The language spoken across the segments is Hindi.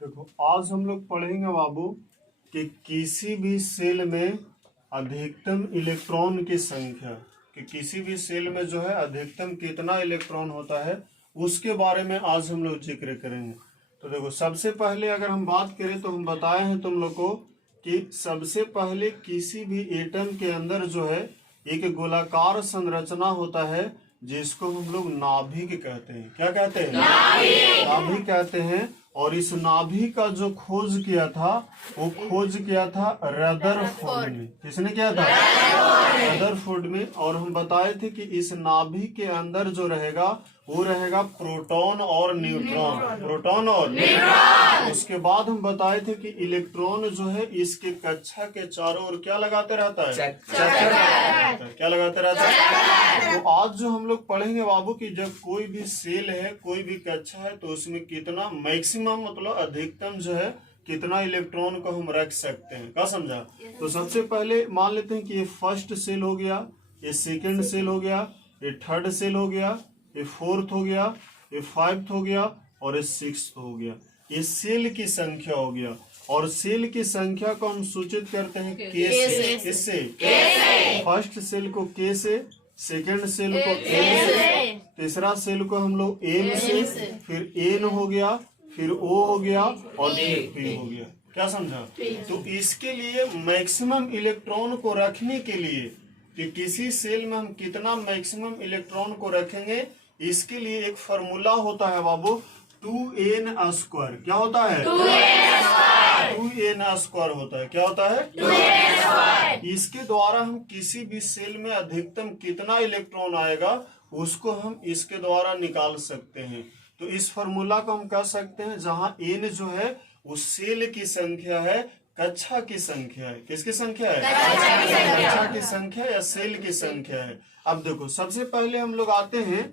देखो आज हम लोग पढ़ेंगे बाबू कि किसी भी सेल में अधिकतम इलेक्ट्रॉन की संख्या, कि किसी भी सेल में जो है अधिकतम कितना इलेक्ट्रॉन होता है उसके बारे में आज हम लोग जिक्र करेंगे। तो देखो सबसे पहले अगर हम बात करें तो हम बताए हैं तुम लोग को कि सबसे पहले किसी भी एटम के अंदर जो है एक गोलाकार संरचना होता है जिसको हम लोग नाभिक कहते हैं। क्या कहते हैं? नाभिक कहते हैं। और इस नाभि का जो खोज किया था वो खोज किया था रदरफोर्ड में। किसने किया था? रदरफोर्ड में। और हम बताए थे कि इस नाभि के अंदर जो रहेगा वो रहेगा प्रोटॉन और न्यूट्रॉन। प्रोटॉन और न्यूट्रॉन। उसके बाद हम बताए थे कि इलेक्ट्रॉन जो है इसके कक्षा के चारों ओर क्या लगाते रहता है? चक्कर। क्या लगाते रहता है? तो आज जो हम लोग पढ़ेंगे बाबू कि जब कोई भी सेल है, कोई भी कक्षा है, तो उसमें कितना मैक्सिमम मतलब अधिकतम जो है कितना इलेक्ट्रॉन को हम रख सकते हैं। क्या समझा? तो सबसे पहले मान लेते हैं कि ये फर्स्ट सेल हो गया, ये सेकंड सेल हो गया, ये थर्ड सेल हो गया, ये फोर्थ हो गया, ये फाइव्थ हो गया और ये सिक्स्थ हो गया। ये सेल की संख्या हो गया। और सेल की संख्या को हम सूचित करते हैं के से। किससे? फर्स्ट सेल को के से, सेकंड सेल को एम से, तीसरा सेल को हम लोग एम से, फिर एन हो गया, फिर ओ हो गया और फिर पी हो गया। क्या समझा? तो इसके लिए मैक्सिमम इलेक्ट्रॉन को रखने के लिए कि किसी सेल में हम कितना मैक्सिमम इलेक्ट्रॉन को रखेंगे, इसके लिए एक फॉर्मूला होता है बाबू 2n²। क्या होता है? 2n² होता है। क्या होता है? 2n²। इसके द्वारा हम किसी भी सेल में अधिकतम कितना इलेक्ट्रॉन आएगा उसको हम इसके द्वारा निकाल सकते हैं। तो इस फॉर्मूला को हम कह सकते हैं जहां n जो है उस सेल की संख्या है, कक्षा की संख्या है। किसकी संख्या है? कक्षा की संख्या या सेल की संख्या है। अब देखो सबसे पहले हम लोग आते हैं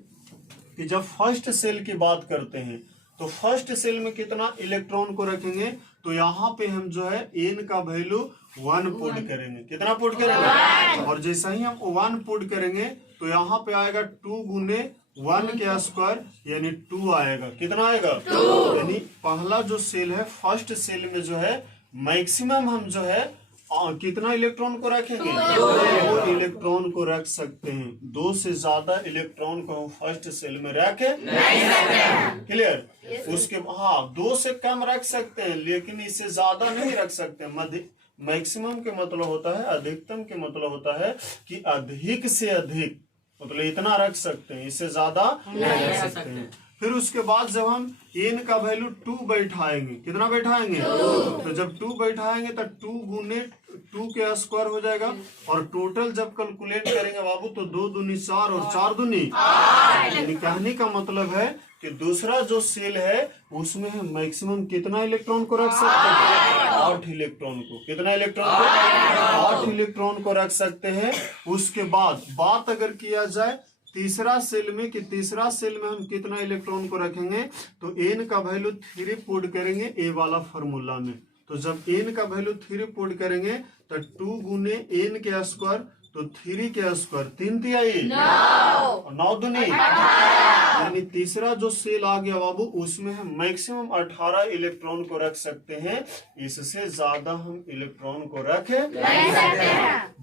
कि जब फर्स्ट सेल की बात करते हैं तो फर्स्ट सेल में कितना इलेक्ट्रॉन को रखेंगे, तो यहाँ पे हम जो है n का वैल्यू 1 पुट करेंगे। कितना पुट करेंगे? और जैसा ही हम 1 पुट करेंगे तो यहाँ पे आएगा 2 गुने 1 के स्क्वायर यानी 2 आएगा। कितना आएगा? 2। यानी पहला जो सेल है फर्स्ट सेल में जो है मैक्सिमम हम जो है कितना इलेक्ट्रॉन को रखेंगे? 2 इलेक्ट्रॉन को रख सकते हैं। 2 से ज्यादा इलेक्ट्रॉन को हम फर्स्ट सेल में रख नहीं सकते। क्लियर? उसके 2 से कम रख सकते हैं लेकिन इससे ज्यादा नहीं रख सकते। मैक्सिमम के मतलब होता है, अधिकतम के मतलब होता है कि अधिक से अधिक मतलब इतना रख सकते हैं, इससे ज्यादा नहीं रख सकते हैं। फिर उसके बाद जब हम n का वैल्यू 2 बैठाएंगे, कितना बैठाएंगे? 2। तो जब 2 बैठाएंगे तो 2 गुने 2 के स्क्वायर हो जाएगा। और टोटल जब कैलकुलेट करेंगे बाबू तो 2 दूनी 4 और 4 दूनी 8। यानी कहने का मतलब है कि दूसरा जो सेल है उसमें हम मैक्सिमम कितना इलेक्ट्रॉन को रख सकते हैं? 8 इलेक्ट्रॉन को। कितना इलेक्ट्रॉन को? 8 इलेक्ट्रॉन को रख सकते हैं। उसके बाद बात अगर किया जाए तीसरा सेल में कि तीसरा सेल में हम कितना इलेक्ट्रॉन को रखेंगे, तो n का वैल्यू 3 पुट करेंगे ए वाला फॉर्मूला में। तो जब n का वैल्यू 3 पुट करेंगे तो 2 गुने n के स्क्वायर तो 3 के स्क्वायर 3 तिहाई 9 दूनी। यानी तीसरा जो सेल आ गया बाबू उसमें हम मैक्सिमम 18 इलेक्ट्रॉन को रख सकते हैं। इससे ज्यादा हम इलेक्ट्रॉन को रख नहीं सकते।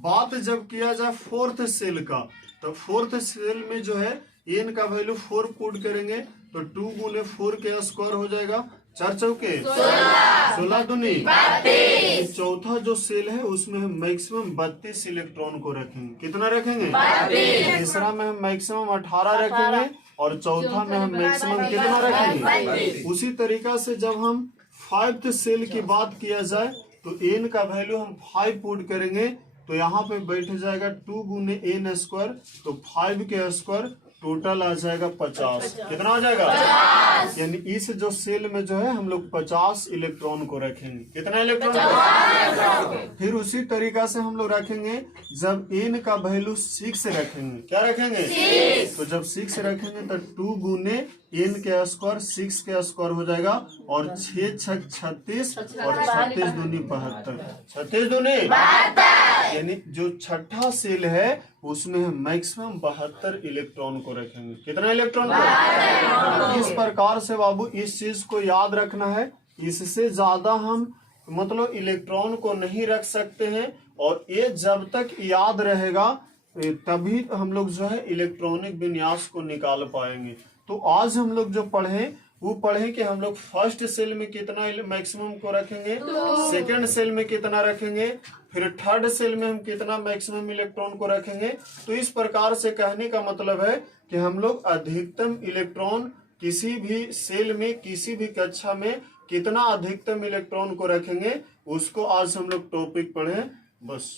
बात जब किया जाए फोर्थ सेल का तो फोर्थ सेल में जो है n का वैल्यू 4 पुट करेंगे तो 2 गुने 4 के स्क्वायर हो जाएगा 4 चौके 16 दूनी 32। चौथा जो सेल है उसमें हम मैक्सिमम 32 इलेक्ट्रॉन को रखेंगे। कितना रखेंगे? 32। तीसरा में हम मैक्सिमम 18 रखेंगे और चौथा में हम मैक्सिमम कितना रखेंगे? उसी तरीका से जब हम 5th सेल की बात किया जाए तो n का वैल्यू हम 5 पुट करेंगे तो यहाँ पे बैठ जाएगा 2 गुने n² तो 5 के स्क्वायर टोटल आ जाएगा 50। कितना आ जाएगा? 50। यानी इस जो सेल में जो है हम लोग 50 इलेक्ट्रॉन को रखेंगे। कितना इलेक्ट्रॉन? 50। फिर उसी तरीका से हम लोग रखेंगे जब n का वैल्यू 6 रखेंगे। क्या रखेंगे? 6। तो जब 6 रखेंगे तो 2 गुने n के स्क्वायर 6 के स्क्वायर हो जाएगा और 6 6 36 और 36 दूनी 72। 36 दूनी 72। यानी जो छठा सेल है उसमें हम मैक्सिमम 72 इलेक्ट्रॉन को रखेंगे। कितना इलेक्ट्रॉन को? इस प्रकार से बाबू इस चीज को याद रखना है इससे ज्यादा हम मतलब इलेक्ट्रॉन को नहीं रख सकते हैं, और ये जब तक याद रहेगा तभी हम लोग जो है इलेक्ट्रॉनिक विन्यास को निकाल पाएंगे। तो आज हम लोग जो पढ़े कि हम लोग फर्स्ट सेल में कितना मैक्सिमम को रखेंगे, सेकंड सेल में कितना रखेंगे, फिर थर्ड सेल में हम कितना मैक्सिमम इलेक्ट्रॉन को रखेंगे। तो इस प्रकार से कहने का मतलब है कि हम लोग अधिकतम इलेक्ट्रॉन किसी भी सेल में, किसी भी कक्षा में कितना अधिकतम इलेक्ट्रॉन को रखेंगे, उसको आज हम लोग टॉपिक पढ़े बस।